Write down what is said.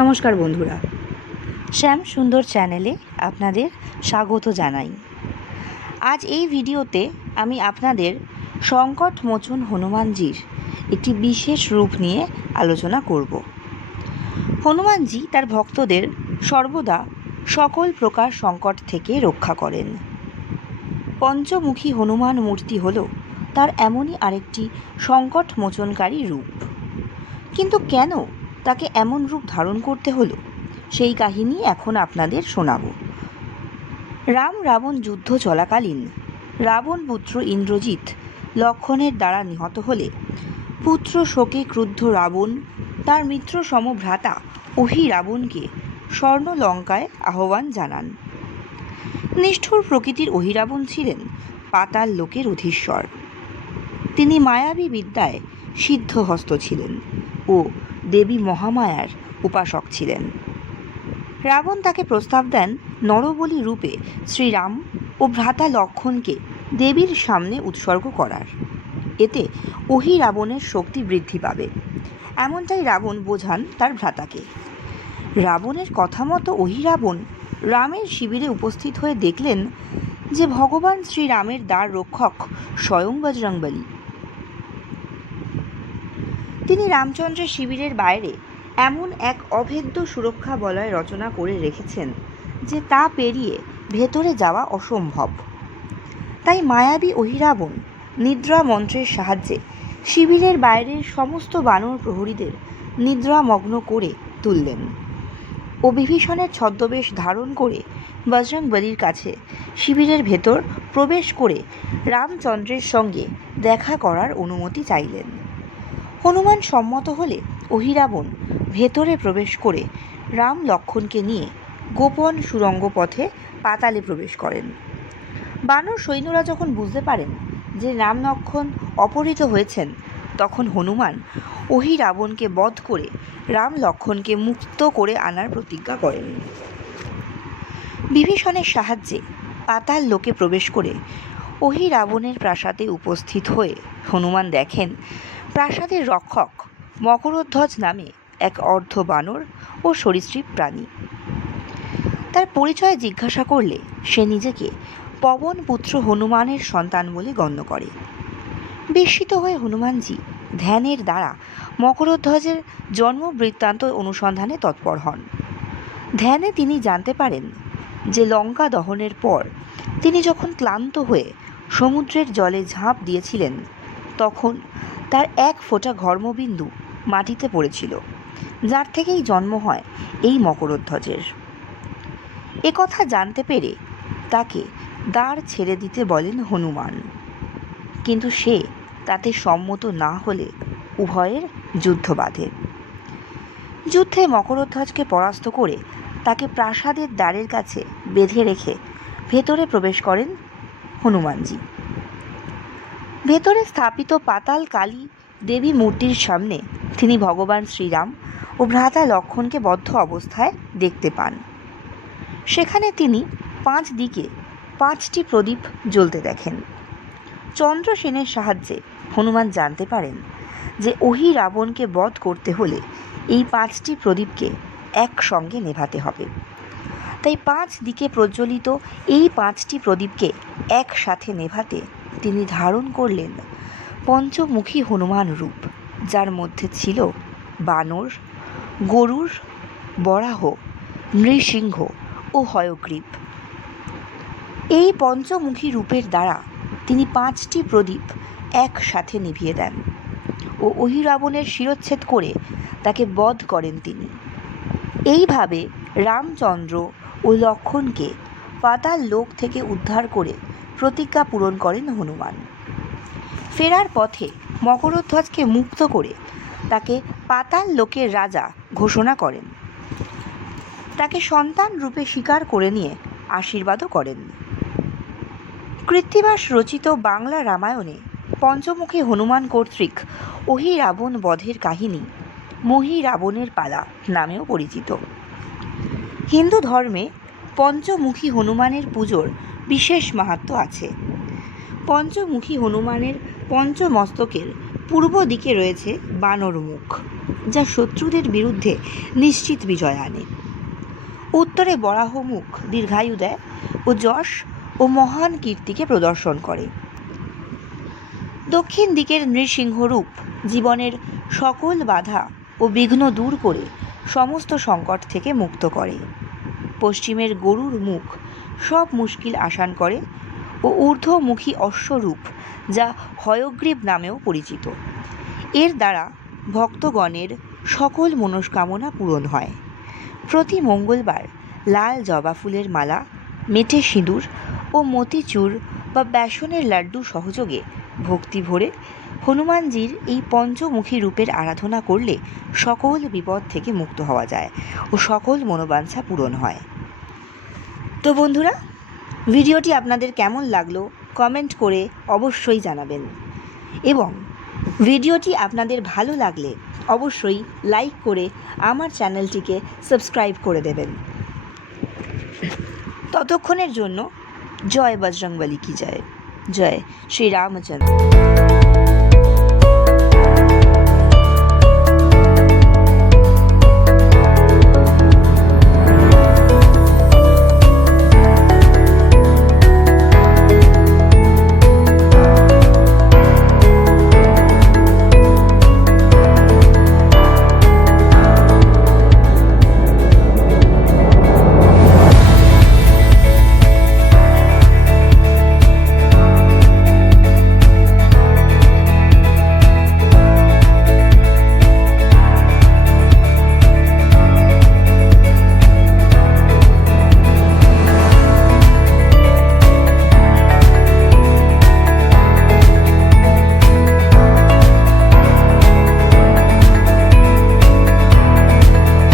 নমস্কার বন্ধুরা, শ্যাম সুন্দর চ্যানেলে আপনাদের স্বাগত জানাই। আজ এই ভিডিওতে আমি আপনাদের সংকটমোচন হনুমানজির একটি বিশেষ রূপ নিয়ে আলোচনা করব। হনুমানজি তার ভক্তদের সর্বদা সকল প্রকার সংকট থেকে রক্ষা করেন। পঞ্চমুখী হনুমান মূর্তি হল তার এমনই আরেকটি সংকটমোচনকারী রূপ। কিন্তু কেন তাকে এমন রূপ ধারণ করতে হলো, সেই কাহিনী এখন আপনাদের শোনাব। রাম রাবণ যুদ্ধ চলাকালীন রাবণ পুত্র ইন্দ্রজিৎ লক্ষণের দ্বারা নিহত হলে পুত্র শোকে ক্রুদ্ধ রাবণ তার মিত্র সম ভ্রাতা অহিরাবণকে স্বর্ণলঙ্কায় আহ্বান জানান। নিষ্ঠুর প্রকৃতির অহিরাবণ ছিলেন পাতাল লোকের অধীশ্বর। তিনি মায়াবী বিদ্যায় সিদ্ধহস্ত ছিলেন ও দেবী মহামায়ার উপাসক ছিলেন। রাবণ তাকে প্রস্তাব দেন নরবলি রূপে শ্রীরাম ও ভ্রাতা লক্ষণকে দেবীর সামনে উৎসর্গ করার। এতে অহিরাবণের শক্তি বৃদ্ধি পাবে, এমনটাই রাবণ বোঝান তার ভ্রাতাকে। রাবণের কথা মতো অহিরাবণ রামের শিবিরে উপস্থিত হয়ে দেখলেন যে ভগবান শ্রীরামের দ্বার রক্ষক স্বয়ং বজরংবলী। তিনি রামচন্দ্রের শিবিরের বাইরে এমন এক অভেদ্য সুরক্ষা বলয় রচনা করে রেখেছেন যে তা পেরিয়ে ভেতরে যাওয়া অসম্ভব। তাই মায়াবী অহিরাবণ নিদ্রা মন্ত্রের সাহায্যে শিবিরের বাইরের সমস্ত বানর প্রহরীদের নিদ্রামগ্ন করে তুললেন ও বিভীষণের ছদ্মবেশ ধারণ করে বজরংবলীর কাছে শিবিরের ভেতর প্রবেশ করে রামচন্দ্রের সঙ্গে দেখা করার অনুমতি চাইলেন। হনুমান সম্মত হলে অহিরাবণ ভেতরে প্রবেশ করে রাম লক্ষণকে নিয়ে গোপন সুড়ঙ্গ পথে পাতালে প্রবেশ করেন। বানর সৈন্যরা যখন বুঝতে পারেন যে রাম লক্ষণ অপহৃত হয়েছেন, তখন হনুমান অহিরাবণকে বধ করে রাম লক্ষণকে মুক্ত করে আনার প্রতিজ্ঞা করেন। বিভীষণের সাহায্যে পাতাল লোকে প্রবেশ করে অহিরাবণের প্রাসাদে উপস্থিত হয়ে হনুমান দেখেন প্রাসাদের রক্ষক মকরধ্বজ নামে এক অর্ধ বানর ও সরীসৃপ প্রাণী। তার পরিচয় জিজ্ঞাসা করলে সে নিজেকে পবন পুত্র হনুমানের সন্তান বলে গণ্য করে। বিস্মিত হয়ে হনুমানজি ধ্যানের দ্বারা মকরধ্বজের জন্ম বৃত্তান্ত অনুসন্ধানে তৎপর হন। ধ্যানে তিনি জানতে পারেন যে লঙ্কা দহনের পর তিনি যখন ক্লান্ত হয়ে সমুদ্রের জলে ঝাঁপ দিয়েছিলেন, তখন তার এক ফোঁটা ঘর্মবিন্দু মাটিতে পড়েছিল, যার থেকেই জন্ম হয় এই মকরধ্বজের। কথা জানতে পেরে তাকে দ্বার ছেড়ে দিতে বলেন হনুমান, কিন্তু সে তাতে সম্মত না হলে উভয়ের যুদ্ধ বাধে। যুদ্ধে মকরধ্বজকে পরাস্ত করে তাকে প্রাসাদের দ্বারের কাছে বেঁধে রেখে ভেতরে প্রবেশ করেন হনুমানজি। ভেতরে স্থাপিত পাতাল কালী দেবী মূর্তির সামনে তিনি ভগবান শ্রীরাম ও ভ্রাতা লক্ষণকে বদ্ধ অবস্থায় দেখতে পান। সেখানে তিনি 5 দিকে 5টি প্রদীপ জ্বলতে দেখেন। চন্দ্রসেনের সাহায্যে হনুমান জানতে পারেন যে অহিরাবণকে বধ করতে হলে এই 5টি প্রদীপকে একসঙ্গে নেভাতে হবে। তাই 5 দিকে প্রজ্বলিত এই 5টি প্রদীপকে একসাথে নেভাতে তিনি ধারণ করলেন পঞ্চমুখী হনুমান রূপ, যার মধ্যে ছিল বানর, গরুর, বরাহ, নৃসিংহ ও হয়গ্রীব। এই পঞ্চমুখী রূপের দ্বারা তিনি 5টি প্রদীপ একসাথে নিভিয়ে দেন ও অহিরাবণের শিরচ্ছেদ করে তাকে বধ করেন তিনি। এইভাবে রামচন্দ্র ও লক্ষণকে পাতাল লোক থেকে উদ্ধার করে প্রতিজ্ঞা পূরণ করেন হনুমান। ফেরার পথে মকরধ্বজকে মুক্ত করে তাকে পাতাল লোকের রাজা ঘোষণা করেন। তাকে সন্তান রূপে স্বীকার করে নিয়ে আশীর্বাদও করেন। কৃত্তিবাস রচিত বাংলা রামায়ণে পঞ্চমুখী হনুমান কর্তৃক অহিরাবণ বধের কাহিনী মহিরাবণের পালা নামেও পরিচিত। হিন্দু ধর্মে পঞ্চমুখী হনুমানের পুজোর বিশেষ মাহাত্ম্য আছে। পঞ্চমুখী হনুমানের পঞ্চমস্তকের পূর্ব দিকে রয়েছে বানর মুখ, যা শত্রুদের বিরুদ্ধে নিশ্চিত বিজয় আনে। উত্তরে বরাহ মুখ দীর্ঘায়ু দেয় ও যশ ও মহান কীর্তিকে প্রদর্শন করে। দক্ষিণ দিকের নৃসিংহ রূপ জীবনের সকল বাধা ও বিঘ্ন দূর করে সমস্ত সংকট থেকে মুক্ত করে। পশ্চিমের গরুর মুখ সব মুশকিল আসান করে ও ঊর্ধ্বমুখী অশ্বরূপ, যা হয়গ্রীব নামেও পরিচিত। এর দ্বারা ভক্তগণের সকল মনস্কামনা পূরণ হয়। প্রতি মঙ্গলবার লাল জবা ফুলের মালা, মেটে সিঁদুর ও মতিচুর বা বেসনের লাড্ডু সহযোগে ভক্তি ভরে হনুমানজির এই পঞ্চমুখী রূপের আরাধনা করলে সকল বিপদ থেকে মুক্ত হওয়া যায় ও সকল মনোবাঞ্ছা পূরণ হয়। তো বন্ধুরা, ভিডিওটি আপনাদের কেমন লাগলো কমেন্ট করে অবশ্যই জানাবেন, এবং ভিডিওটি আপনাদের ভালো লাগলে অবশ্যই লাইক করে আমার চ্যানেলটিকে সাবস্ক্রাইব করে দেবেন। ততক্ষণের জন্য জয় বজরংবলী কি জয়, জয় শ্রী রামচন্দ্র।